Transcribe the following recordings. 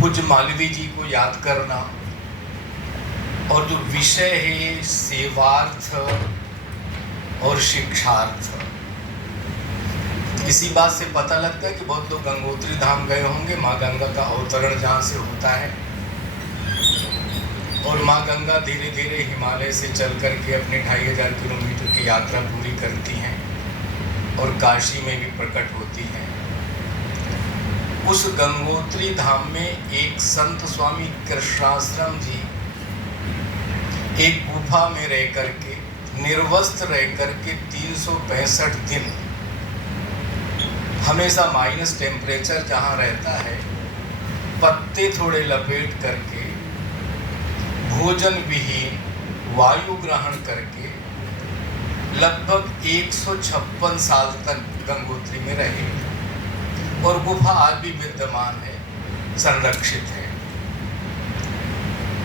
पूज्य मालवीय जी को याद करना और जो विषय है सेवार्थ और शिक्षार्थ, इसी बात से पता लगता है कि बहुत लोग गंगोत्री धाम गए होंगे। माँ गंगा का अवतरण जहाँ से होता है और माँ गंगा धीरे धीरे हिमालय से चल करके अपने 2500 किलोमीटर की यात्रा पूरी करती हैं और काशी में भी प्रकट होती हैं। उस गंगोत्री धाम में एक संत स्वामी कृष्णाश्रम जी एक गुफा में रह करके, निर्वस्त्र रह करके 365 दिन हमेशा माइनस टेम्परेचर जहाँ रहता है, पत्ते थोड़े लपेट करके, भोजन विहीन वायु ग्रहण करके लगभग 156 साल तक गंगोत्री में रहे और गुफा आज भी विद्यमान है, संरक्षित है।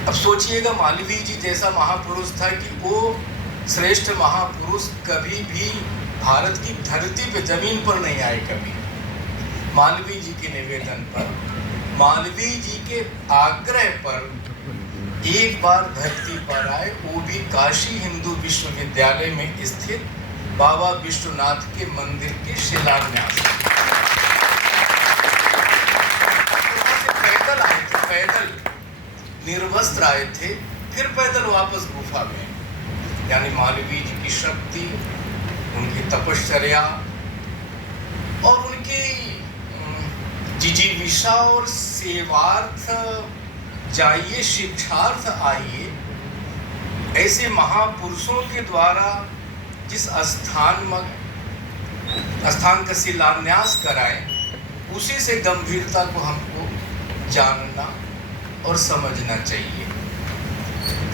अब सोचिएगा, मालवीय जी जैसा महापुरुष था कि वो श्रेष्ठ महापुरुष कभी भी भारत की धरती पे, जमीन पर नहीं आए। कभी मालवीय जी के निवेदन पर, मालवीय जी के आग्रह पर एक बार धरती पर आए, वो भी काशी हिंदू विश्वविद्यालय में स्थित बाबा विश्वनाथ के मंदिर के शिलान्यास। पैदल आए थे, पैदल निर्वस्त्र आए थे, फिर पैदल वापस गुफा में। यानी मालवीय जी की शक्ति, उनकी तपश्चर्या और उनकी जिजीविषा और सेवार्थ जाइए, शिक्षार्थ आइए, ऐसे महापुरुषों के द्वारा जिस स्थान का शिलान्यास कराएं, उसी से गंभीरता को हमको जानना और समझना चाहिए।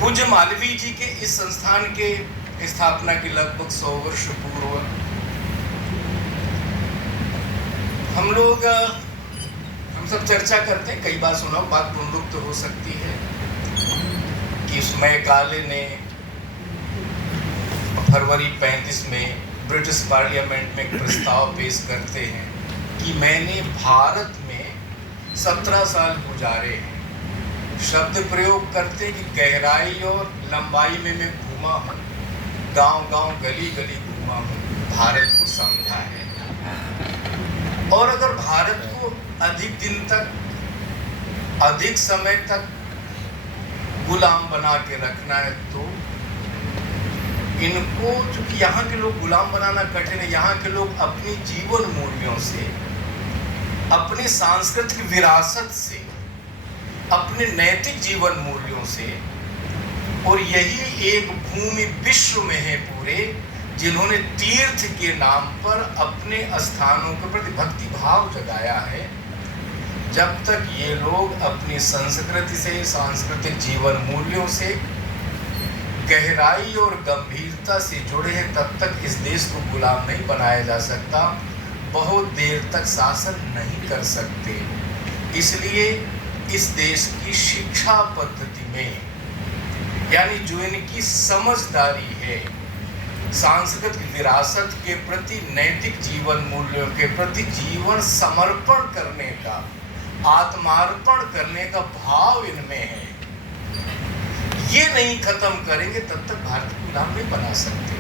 पूज्य मालवीय जी के इस संस्थान के स्थापना के लगभग 100 वर्ष पूर्व हम सब चर्चा करते हैं, कई बार सुना, बात पुनरुक्त हो सकती है कि उसमें काले ने फरवरी 35 में ब्रिटिश पार्लियामेंट में एक प्रस्ताव पेश करते हैं कि मैंने भारत में 17 साल गुजारे हैं। शब्द प्रयोग करते कि गहराई और लंबाई में मैं घूमा हूँ, गांव-गांव, गली-गली घूमा हूँ, भारत को समझा है। और अगर भारत को अधिक दिन तक, अधिक समय तक गुलाम बना के रखना है तो इनको, चूंकि यहाँ के लोग गुलाम बनाना कठिन है, यहाँ के लोग अपनी जीवन मूल्यों से, अपनी सांस्कृतिक विरासत से, अपने नैतिक जीवन मूल्यों से, और यही एक भूमि विश्व में है पूरे, जिन्होंने तीर्थ के नाम पर अपने स्थानों के प्रति भक्ति भाव जगाया है। जब तक ये लोग अपनी संस्कृति से, सांस्कृतिक जीवन मूल्यों से गहराई और गंभीरता से जुड़े हैं, तब तक इस देश को गुलाम नहीं बनाया जा सकता, बहुत देर तक शासन नहीं कर सकते। इसलिए इस देश की शिक्षा पद्धति में, यानी जो इनकी समझदारी है, सांस्कृतिक विरासत के प्रति, नैतिक जीवन मूल्यों के प्रति जीवन समर्पण करने का, आत्मार्पण करने का भाव इनमें है, ये नहीं खत्म करेंगे तब तक भारत को गुलाम नहीं बना सकते,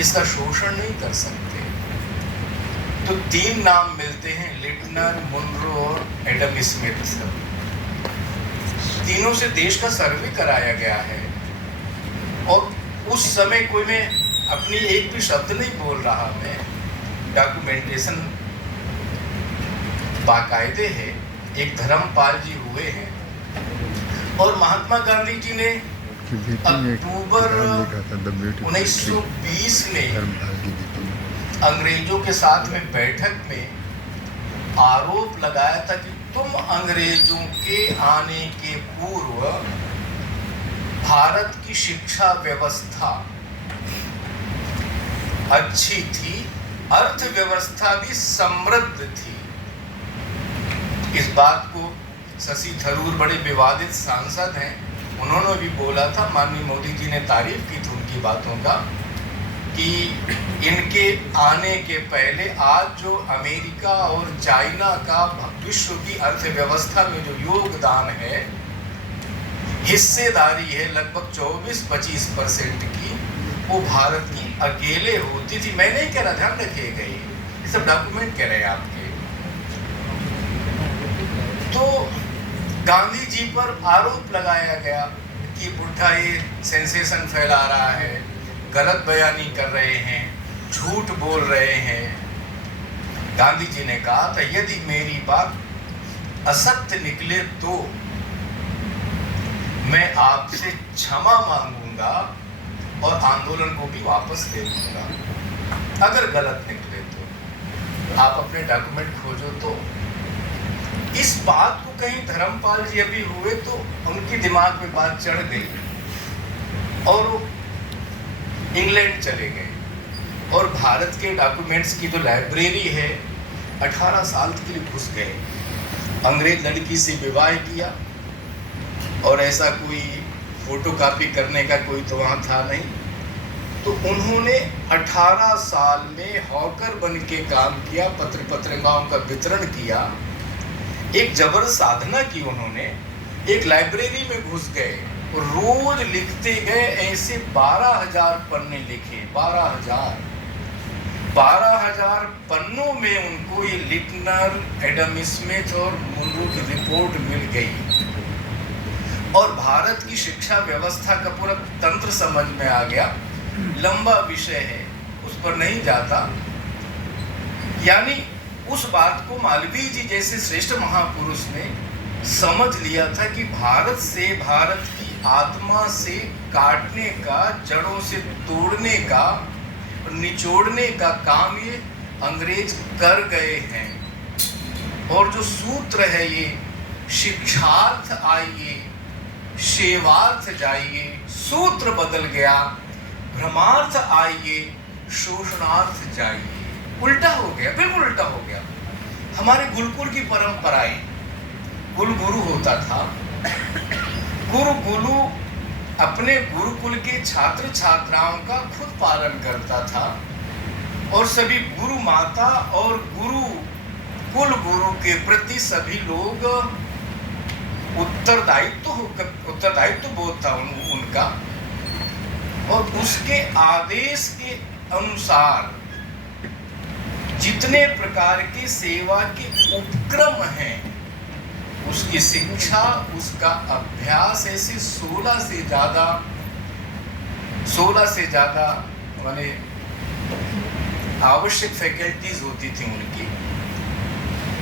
इसका शोषण नहीं कर सकते। तो 3 नाम मिलते हैं, लिटनर, मुनरो और एडम स्मिथ। तीनों से देश का सर्वे कराया गया है और उस समय कोई, मैं अपनी एक भी शब्द नहीं बोल रहा, मैं डॉक्यूमेंटेशन बाकायदे है। एक धर्मपाल जी हुए हैं और महात्मा गांधी जी ने अक्टूबर 1920 में अंग्रेजों के साथ में बैठक में आरोप लगाया था कि तुम अंग्रेजों के आने के पूर्व भारत की शिक्षा व्यवस्था अच्छी थी, अर्थव्यवस्था भी समृद्ध थी। इस बात को शशि थरूर बड़े विवादित सांसद हैं, उन्होंने भी बोला था, माननीय मोदी जी ने तारीफ की थी उनकी बातों का, कि इनके आने के पहले आज जो अमेरिका और चाइना का विश्व की अर्थव्यवस्था में जो योगदान है, हिस्सेदारी है लगभग 24-25% की, वो भारत की अकेले होती थी। मैं नहीं कह रहा, ध्यान रखिएगा, ये सब डॉक्यूमेंट कह रहे हैं आपके। तो गांधी जी पर आरोप लगाया गया कि बुढ़ा ये सेंसेशन फैला रहा है, गलत बयानी कर रहे हैं, झूठ बोल रहे हैं। गांधी जी ने कहा था यदि मेरी बात असत्य निकले तो मैं आपसे क्षमा मांगूंगा और आंदोलन को भी वापस ले लूंगा। अगर गलत निकले तो आप अपने डॉक्यूमेंट खोजो। तो इस बात को कहीं धर्मपाल जी अभी हुए तो उनके दिमाग में बात चढ़ गई और वो इंग्लैंड चले गए और भारत के डॉक्यूमेंट्स की जो लाइब्रेरी है 18 साल के लिए घुस गए। अंग्रेज लड़की से विवाह किया और ऐसा कोई फोटोकॉपी करने का कोई तो वहाँ था नहीं, तो उन्होंने 18 साल में हॉकर बन के काम किया, पत्र पत्रिकाओं का वितरण किया, एक जबरदस्त साधना की उन्होंने। एक लाइब्रेरी में घुस गए और रोज लिखते गए, ऐसे 12,000 पन्ने लिखे। 12,000 पन्नों में उनको ये लिटनर, एडम स्मिथ और मुनरो की रिपोर्ट मिल गई और भारत की शिक्षा व्यवस्था का पूरा तंत्र समझ में आ गया। लंबा विषय है, उस पर नहीं जाता। यानी उस बात को मालवीय जी जैसे श्रेष्ठ महापुरुष ने समझ लिया था कि भारत से, भारत की आत्मा से काटने का, जड़ों से तोड़ने का, निचोड़ने का काम ये अंग्रेज कर गए हैं। और जो सूत्र है ये, शिक्षार्थ आइए, सेवार्थ जाइए, सूत्र बदल गया। भ्रमार्थ आइए, शोषणार्थ जाइए। उल्टा हो गया, बिल्कुल उल्टा हो गया। हमारे गुरुकुल की परंपराएं, कुल गुरु होता था, गुरु अपने गुरुकुल के छात्र छात्राओं का खुद पालन करता था और सभी गुरु माता और कुल गुरु के प्रति सभी लोग उत्तरदायित्व बोध था उनका। और उसके आदेश के अनुसार जितने प्रकार के सेवा के उपक्रम हैं, उसकी शिक्षा, उसका अभ्यास, ऐसे 16 से ज्यादा माने आवश्यक फैकल्टीज होती थी उनकी।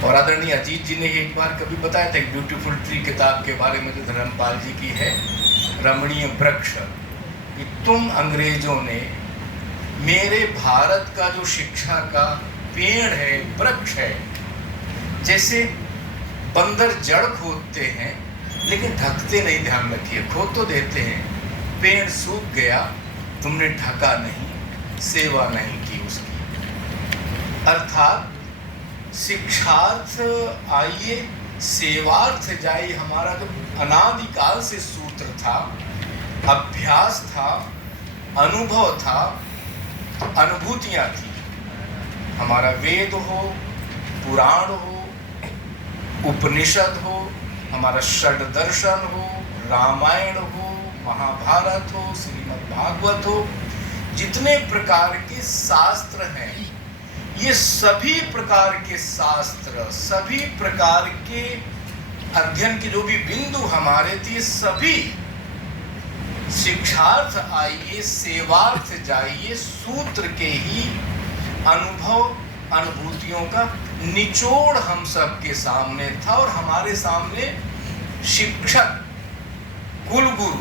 और आदरणीय अजीत जी ने एक बार कभी बताया था, एक ब्यूटीफुल ट्री किताब के बारे में जो धर्मपाल जी की है, रमणीय वृक्ष, कि तुम अंग्रेजों ने मेरे भारत का जो शिक्षा का पेड़ है, वृक्ष है, जैसे बंदर जड़ खोदते हैं लेकिन ढकते नहीं, ध्यान रखिए, खोद तो देते हैं, पेड़ सूख गया, तुमने ढका नहीं, सेवा नहीं की उसकी। अर्थात शिक्षार्थ आइए, सेवार्थ जाइए, हमारा जो अनादिकाल से सूत्र था, अभ्यास था, अनुभव था, अनुभूतियां थी। हमारा वेद हो, पुराण हो, उपनिषद हो, हमारा षड दर्शन हो, रामायण हो, महाभारत हो, श्रीमद् भागवत हो, जितने प्रकार के शास्त्र हैं, ये सभी प्रकार के शास्त्र, सभी प्रकार के अध्ययन के जो भी बिंदु हमारे थे, सभी शिक्षार्थ आइए, सेवार्थ जाइए, सूत्र के ही अनुभव, अनुभूतियों का निचोड़ हम सब के सामने था। और हमारे सामने शिक्षक, कुलगुरु,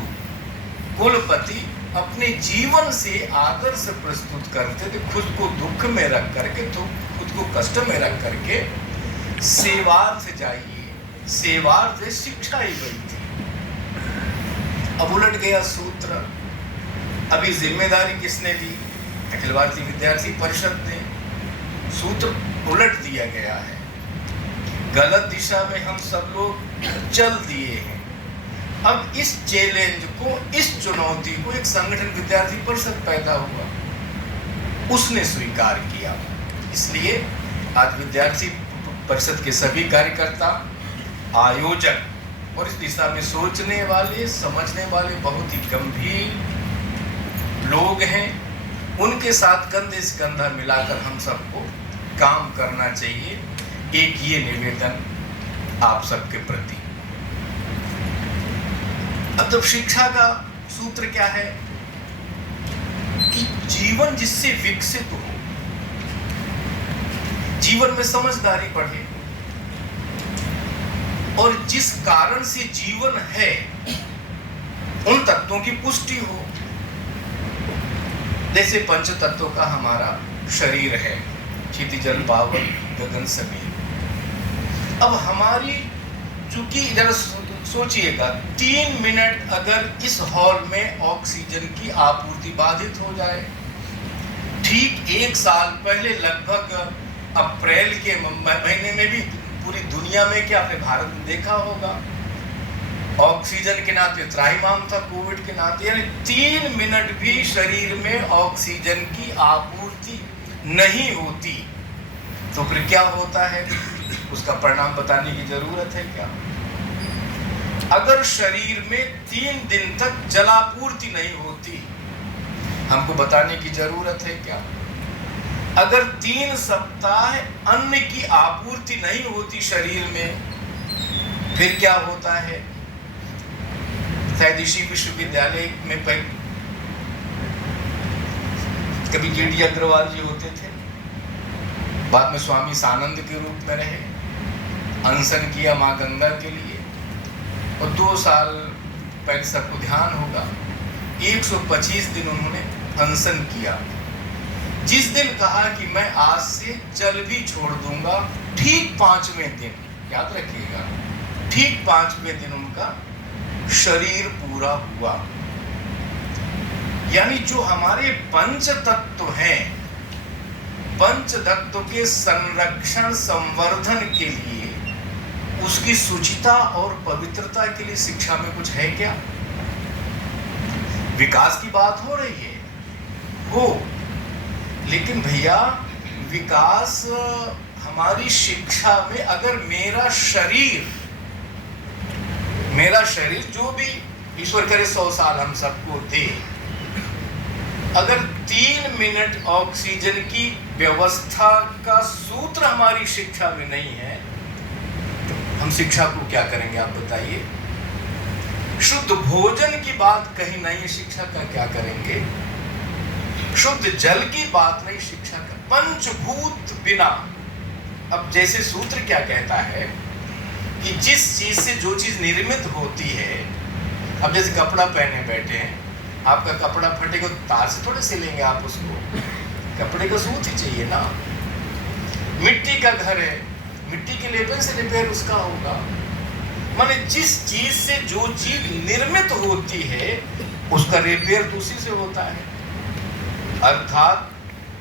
कुलपति अपने जीवन से आदर्श प्रस्तुत करते थे, खुद को दुख में रख करके, तो खुद को कष्ट में रख करके सेवार्थ जाइए, सेवार्थ शिक्षा ही गई थी। अब उलट गया सूत्र। अभी जिम्मेदारी किसने ली? अखिल भारतीय विद्यार्थी परिषद ने। सूत्र उलट दिया गया है, गलत दिशा में हम सब लोग चल दिए हैं। अब इस चैलेंज को, इस चुनौती को, एक संगठन विद्यार्थी परिषद पैदा हुआ उसने स्वीकार किया। इसलिए आज विद्यार्थी परिषद के सभी कार्यकर्ता, आयोजक और इस दिशा में सोचने वाले, समझने वाले बहुत ही गंभीर लोग हैं। उनके साथ कंधे से कंधा मिलाकर हम सबको काम करना चाहिए। एक ये निवेदन आप सबके प्रति। अब जब शिक्षा का सूत्र क्या है कि जीवन जिससे विकसित हो, जीवन में समझदारी बढ़े और जिस कारण से जीवन है उन तत्वों की पुष्टि हो। जैसे पंच तत्वों का हमारा शरीर है, क्षिति जल पावन गगन समीर। अब हमारी, चूंकि जरा सोचिएगा, 3 मिनट अगर इस हॉल में ऑक्सीजन की आपूर्ति बाधित हो जाए, ठीक 1 साल पहले लगभग अप्रैल के महीने में भी पूरी दुनिया में, क्या आपने भारत में देखा होगा, ऑक्सीजन के नाते त्राहिमाम था, कोविड के नाते। यानी 3 मिनट भी शरीर में ऑक्सीजन की आपूर्ति नहीं होती तो फिर क्या होता है, उसका परिणाम बताने की जरूरत है क्या? अगर शरीर में 3 दिन तक जलापूर्ति नहीं होती, हमको बताने की जरूरत है क्या? अगर 3 सप्ताह अन्न की आपूर्ति नहीं होती शरीर में, फिर क्या होता है? शायद इसी विश्वविद्यालय में कभी के.डी. अग्रवाल जी होते थे, बाद में स्वामी सानंद के रूप में रहे, अनशन किया माँ गंगा के लिए, और 2 साल पहले सबको ध्यान होगा 125 दिन उन्होंने अनशन किया। जिस दिन कहा कि मैं आज से जल भी छोड़ दूंगा, ठीक 5वें दिन, याद रखिएगा, ठीक 5वें दिन उनका शरीर पूरा हुआ। यानी जो हमारे पंच तत्व हैं, पंच तत्व के संरक्षण संवर्धन के लिए, उसकी शुचिता और पवित्रता के लिए शिक्षा में कुछ है क्या? विकास की बात हो रही है, हो, लेकिन भैया विकास हमारी शिक्षा में, अगर मेरा शरीर जो भी ईश्वर करे 100 साल हम सबको दे, अगर 3 मिनट ऑक्सीजन की व्यवस्था का सूत्र हमारी शिक्षा में नहीं है, तो हम शिक्षा को क्या करेंगे आप बताइए? शुद्ध भोजन की बात कहीं नहीं है, शिक्षा का क्या करेंगे? शुद्ध जल की बात नहीं, शिक्षा का पंचभूत बिना। अब जैसे सूत्र क्या कहता है कि जिस चीज से जो चीज निर्मित होती है, अब जैसे कपड़ा पहने बैठे हैं, आपका कपड़ा फटेगा तो तार से थोड़े सिलेंगे आप उसको, कपड़े का सूत ही चाहिए ना। मिट्टी का घर है, मिट्टी के लेवल से रिपेयर उसका होगा। माने जिस चीज से जो चीज निर्मित होती है उसका रिपेयर तो उसी से होता है। अर्थात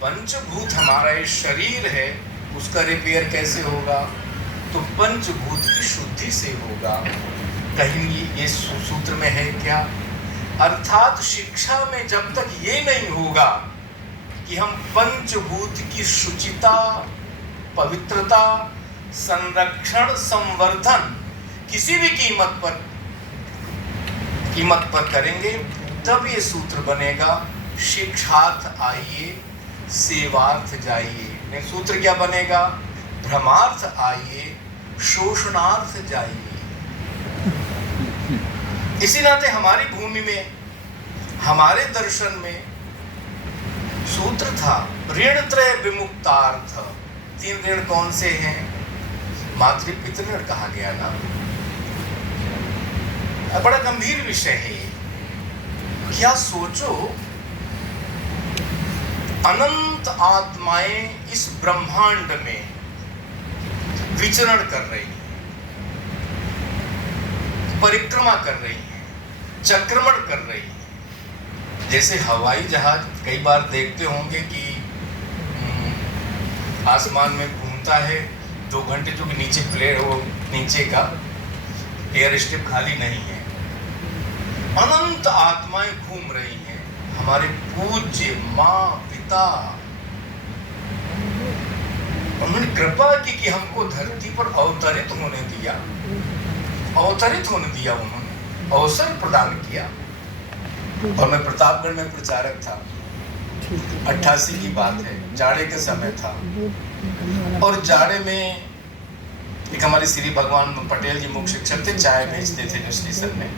पंचभूत हमारा ये शरीर है, उसका रिपेयर कैसे होगा? तो पंचभूत की शुद्धि से होगा। कहीं ये सूत्र में है क्या? अर्थात शिक्षा में जब तक ये नहीं होगा कि हम पंचभूत की शुचिता, पवित्रता, संरक्षण, संवर्धन किसी भी कीमत पर करेंगे, तब ये सूत्र बनेगा, शिक्षार्थ आइए सेवार्थ जाइए। नहीं, सूत्र क्या बनेगा? भ्रमार्थ आइए शोषणार्थ जाइए। इसी नाते हमारी भूमि में, हमारे दर्शन में सूत्र था ऋणत्रय विमुक्तार्थ। 3 ऋण कौन से हैं? मातृ पितृ ऋण कहा गया ना। बड़ा गंभीर विषय है। क्या सोचो, अनंत आत्माएं इस ब्रह्मांड में विचरण कर रही हैं, परिक्रमा कर रही हैं, चक्रमण कर रही हैं। जैसे हवाई जहाज कई बार देखते होंगे कि आसमान में घूमता है 2 घंटे, जो कि नीचे प्लेट हो, नीचे का एयर स्ट्रिप खाली नहीं है, अनंत आत्माएं घूम रही हैं। हमारे पूज्य माँ पिता उन्होंने कृपा की कि हमको धरती पर अवतरित होने दिया, उन्होंने अवसर प्रदान किया। और मैं प्रतापगढ़ में प्रचारक था, 88 की बात है, जाड़े का समय था। और जाड़े में एक हमारे श्री भगवान पटेल जी मुख्य शिक्षक थे, चाय बेचते थे जो स्टेशन में।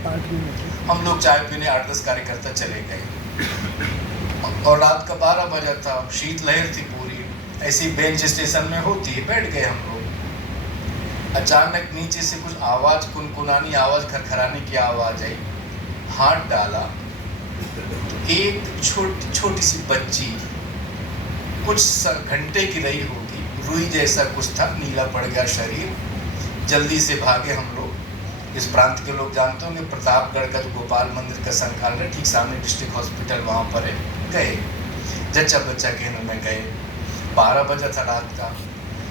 हम लोग चाय पीने 8-10 कार्यकर्ता चले गए और रात का 12 बजा था, शीत लहर थी पूरी, ऐसी बेंच स्टेशन में होती है, बैठ गए हम लोग। अचानक नीचे से कुछ आवाज, कुनकुनानी आवाज, खरखराने की आवाज आई। हाथ डाला तो एक छोटी सी बच्ची, कुछ घंटे की रही होगी, रुई जैसा कुछ था, नीला पड़ गया शरीर। जल्दी से भागे हम लोग। इस प्रांत के लोग जानते होंगे, प्रतापगढ़ का जो गोपाल मंदिर का संकाल है, ठीक सामने डिस्ट्रिक्ट हॉस्पिटल वहाँ पर है, गए जच्चा बच्चा कहने में गए। 12 बजा था रात का,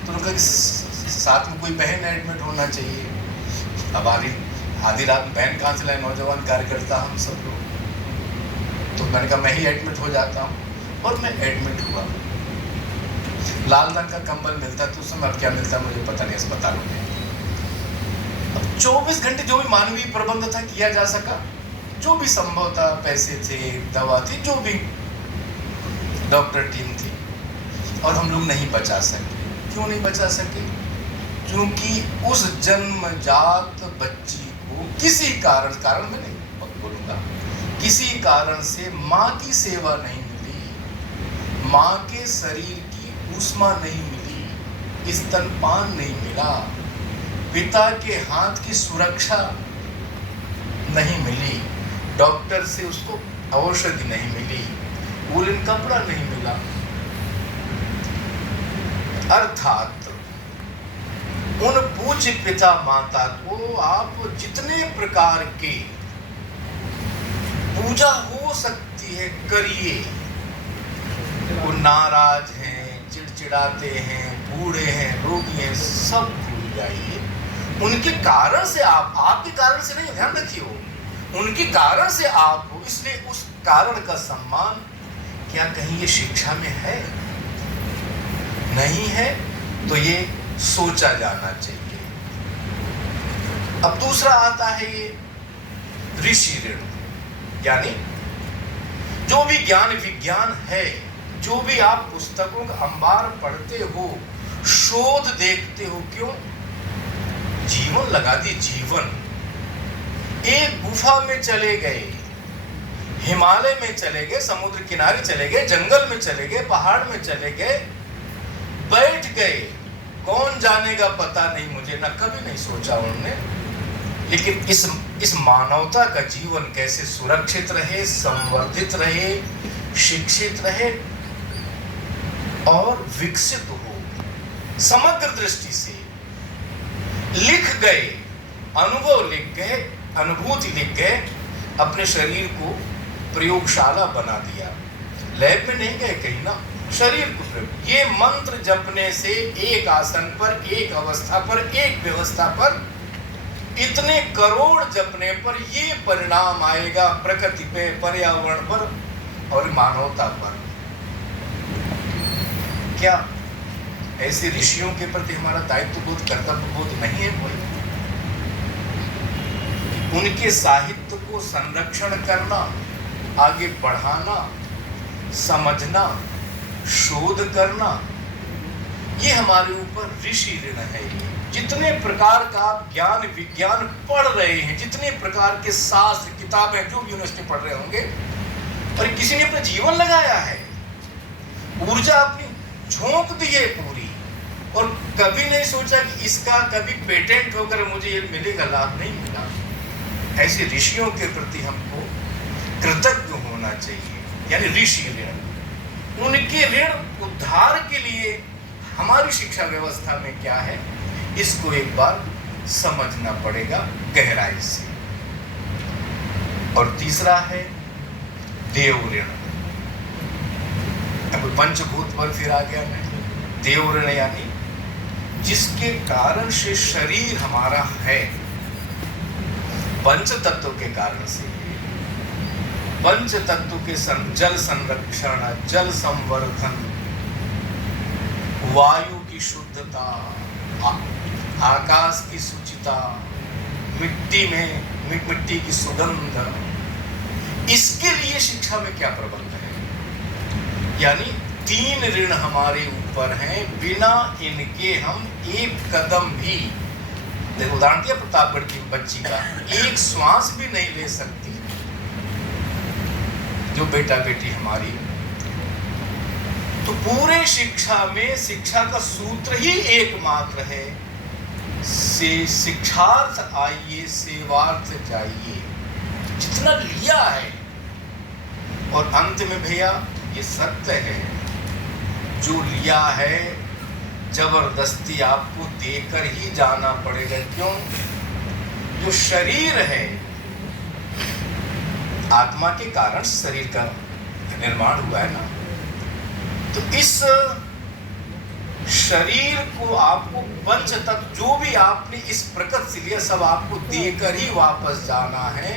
तो उनका साथ में कोई बहन एडमिट होना चाहिए। अब आधी रात में बहन कहाँ से लाए, नौजवान कार्यकर्ता हम सब लोग। तो मैंने कहा मैं ही एडमिट हो जाता हूँ, और मैं एडमिट हुआ। लाल रंग का कंबल मिलता तो उस समय, अब क्या मिलता मुझे पता नहीं अस्पतालों में। अब 24 घंटे जो भी मानवीय प्रबंध था किया जा सका, जो भी संभव था, पैसे थे, दवा थी, जो भी डॉक्टर टीम थी, और हम लोग नहीं बचा सके। क्यों नहीं बचा सके? क्योंकि उस जन्मजात बच्ची को किसी कारण में नहीं बोलूंगा, किसी कारण से माँ की सेवा नहीं मिली, माँ के शरीर की ऊष्मा नहीं मिली, स्तनपान नहीं मिला, पिता के हाथ की सुरक्षा नहीं मिली, डॉक्टर से उसको औषधि नहीं मिली, वूलन कपड़ा नहीं मिला। अर्थात उन पूज्य पिता माता को आप जितने प्रकार के पूजा हो सकती है करिए। वो नाराज हैं, चिड़चिड़ाते हैं, बूढ़े हैं, रोगी हैं, सब भूल जाइए। उनके कारण से आपके कारण से नहीं, ध्यान रखिए, वो उनके कारण से आप हो, इसलिए उस कारण का सम्मान क्या कहीं ये शिक्षा में है? नहीं है तो ये सोचा जाना चाहिए। अब दूसरा आता है ये ऋषि ऋण, यानी जो भी ज्ञान विज्ञान है, जो भी आप पुस्तकों का अंबार पढ़ते हो, शोध देखते हो, क्यों? जीवन लगा दिए, जीवन। एक गुफा में चले गए, हिमालय में चले गए, समुद्र किनारे चले गए, जंगल में चले गए, पहाड़ में चले गए, बैठ गए, कौन जानेगा पता नहीं, मुझे ना कभी नहीं सोचा उन्होंने। लेकिन इस मानवता का जीवन कैसे सुरक्षित रहे, संवर्धित रहे, शिक्षित रहे और विकसित हो, समग्र दृष्टि से लिख गए, अनुभव लिख गए, अनुभूति लिख गए, अपने शरीर को प्रयोगशाला बना दिया। लैब में नहीं गए कहीं ना, शरीर को प्रयोग। ये मंत्र जपने से एक आसन पर, एक अवस्था पर, एक व्यवस्था पर, इतने करोड़ जपने पर ये परिणाम आएगा प्रकृति पे, पर्यावरण पर और मानवता पर। क्या ऐसे ऋषियों के प्रति हमारा दायित्व बोध, कर्तव्य बोध नहीं है कोई? उनके साहित्य को संरक्षण करना, आगे बढ़ाना, समझना, शोध करना, ये हमारे ऊपर ऋषि ऋण है। जितने प्रकार का आप ज्ञान विज्ञान पढ़ रहे हैं, जितने प्रकार के शास्त्र किताबें जो भी यूनिवर्सिटी पढ़ रहे होंगे, और किसी ने अपना जीवन लगाया है, ऊर्जा अपनी झोंक दी है पूरी, और कभी नहीं सोचा कि इसका कभी पेटेंट होकर मुझे ये मिलेगा, लाभ नहीं मिला। ऐसे ऋषियों के प्रति हमको कृतज्ञ होना चाहिए, यानी ऋषि ऋण। उनके ऋण उद्धार के लिए हमारी शिक्षा व्यवस्था में क्या है, इसको एक बार समझना पड़ेगा गहराई से। और तीसरा है देव ऋण। अब पंचभूत पर फिर आ गया मैं। देव ऋण यानी जिसके कारण से शरीर हमारा है, पंच तत्व के कारण से, पंच तत्व के जल संरक्षण, जल संवर्धन, वायु की शुद्धता, आकाश की शुचिता, मिट्टी की सुगंध, इसके लिए शिक्षा में क्या प्रबंध है? यानी 3 ऋण हमारे ऊपर हैं, बिना इनके हम एक कदम भी, देखो उदाहरण दिया प्रतापगढ़ की बच्ची का, एक श्वास भी नहीं ले सकती जो बेटा बेटी हमारी। तो पूरे शिक्षा में शिक्षा का सूत्र ही एकमात्र है, से शिक्षार्थ आइए सेवार्थ जाइए। जितना लिया है, और अंत में भैया ये सत्य है, जो लिया है जबरदस्ती आपको देकर ही जाना पड़ेगा। क्यों? जो शरीर है, आत्मा के कारण शरीर का निर्माण हुआ है ना, तो इस शरीर को आपको पंच तत्व जो भी आपने इस प्रकृति से लिया सब आपको देकर ही वापस जाना है।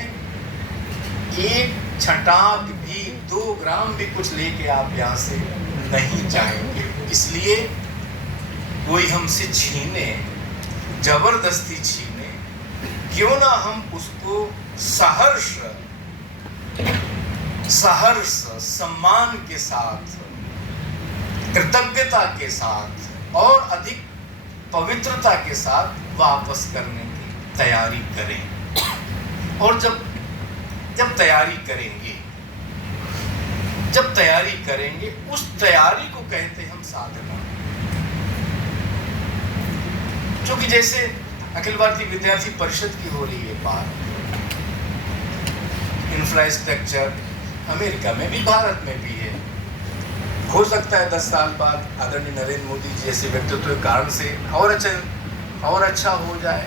एक छटाक भी 2 ग्राम भी कुछ लेके आप यहाँ से नहीं जाएंगे। इसलिए कोई हमसे छीने, जबरदस्ती छीने, क्यों ना हम उसको सहर्ष सम्मान के साथ, कृतज्ञता के साथ और अधिक पवित्रता के साथ वापस करने की तैयारी करें। और जब तैयारी करेंगे उस तैयारी को कहते हैं हम साधना। क्योंकि जैसे अखिल भारतीय विद्यार्थी परिषद की हो रही है बात, इंफ्रास्ट्रक्चर अमेरिका में भी भारत में भी है। हो सकता है 10 साल बाद आदरणीय नरेंद्र मोदी जी जैसे व्यक्तित्व के कारण से और अच्छा हो जाए,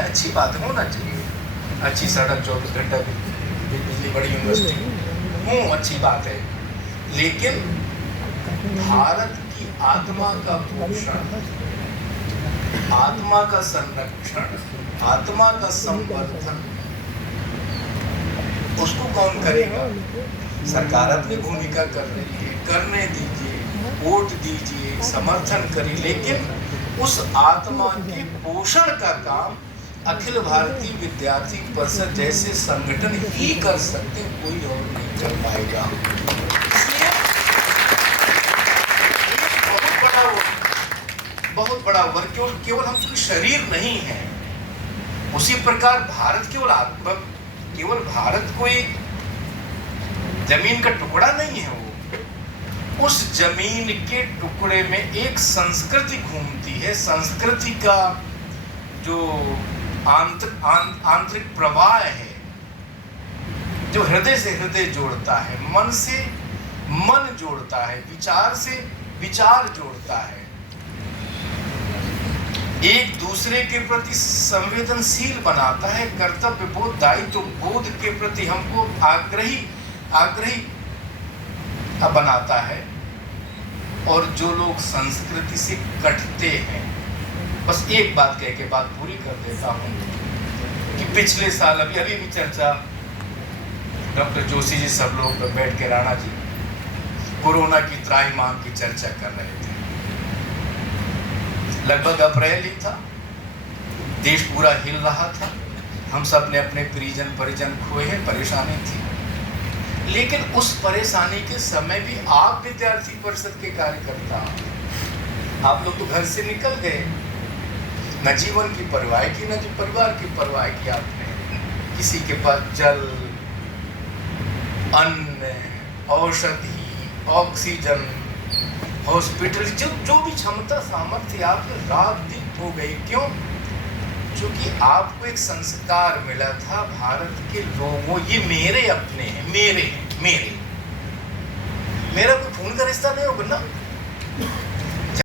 अच्छी बात है, होना चाहिए। अच्छी सड़क, 24 घंटा बिजली, बड़ी यूनिवर्सिटी अच्छी बात है। लेकिन भारत की आत्मा का पोषण, आत्मा का संरक्षण, आत्मा का संवर्धन, उसको कौन करेगा? सरकार अपनी भूमिका कर रही है, करने दीजिए, वोट दीजिए, समर्थन करिए, लेकिन उस आत्मा के पोषण का काम अखिल भारतीय विद्यार्थी परिषद जैसे संगठन ही कर सकते, कोई और नहीं कर पाएगा। बहुत बड़ा वर्ग, केवल हम शरीर नहीं है। उसी प्रकार भारत केवल भारत कोई जमीन का टुकड़ा नहीं है, वो उस जमीन के टुकड़े में एक संस्कृति घूमती है। संस्कृति का जो आंतरिक प्रवाह है, जो हृदय से हृदय जोड़ता है, मन से मन जोड़ता है, विचार से विचार जोड़ता है, एक दूसरे के प्रति संवेदनशील बनाता है, कर्तव्य बोध, दायित्व बोध के प्रति हमको आग्रही बनाता है। और जो लोग संस्कृति से कटते हैं, बस एक बात कह के बात पूरी कर देता हूँ कि पिछले साल अभी भी चर्चा, डॉक्टर जोशी जी सब लोग बैठ के, राणा जी, कोरोना की त्राहिमाम की चर्चा कर रहे थे। लगभग अप्रैल ही था, देश पूरा हिल रहा था, हम सब ने अपने परिजन खोए हैं, परेशानी थी। लेकिन उस परेशानी के समय भी आप विद्यार्थी परिषद के कार्यकर्ता, आप लोग तो घर से निकल गए, न जीवन की परवाह की, न जो परिवार की परवाह की आपने। किसी के पास जल, अन्न, औषधि, ऑक्सीजन, हॉस्पिटल, जो भी क्षमता सामर्थ्य आपके रात दिन हो गई। क्यों? क्योंकि आपको एक संस्कार मिला था भारत के लोगों, ये मेरे अपने हैं, मेरा कोई खून का रिश्ता नहीं होगा ना,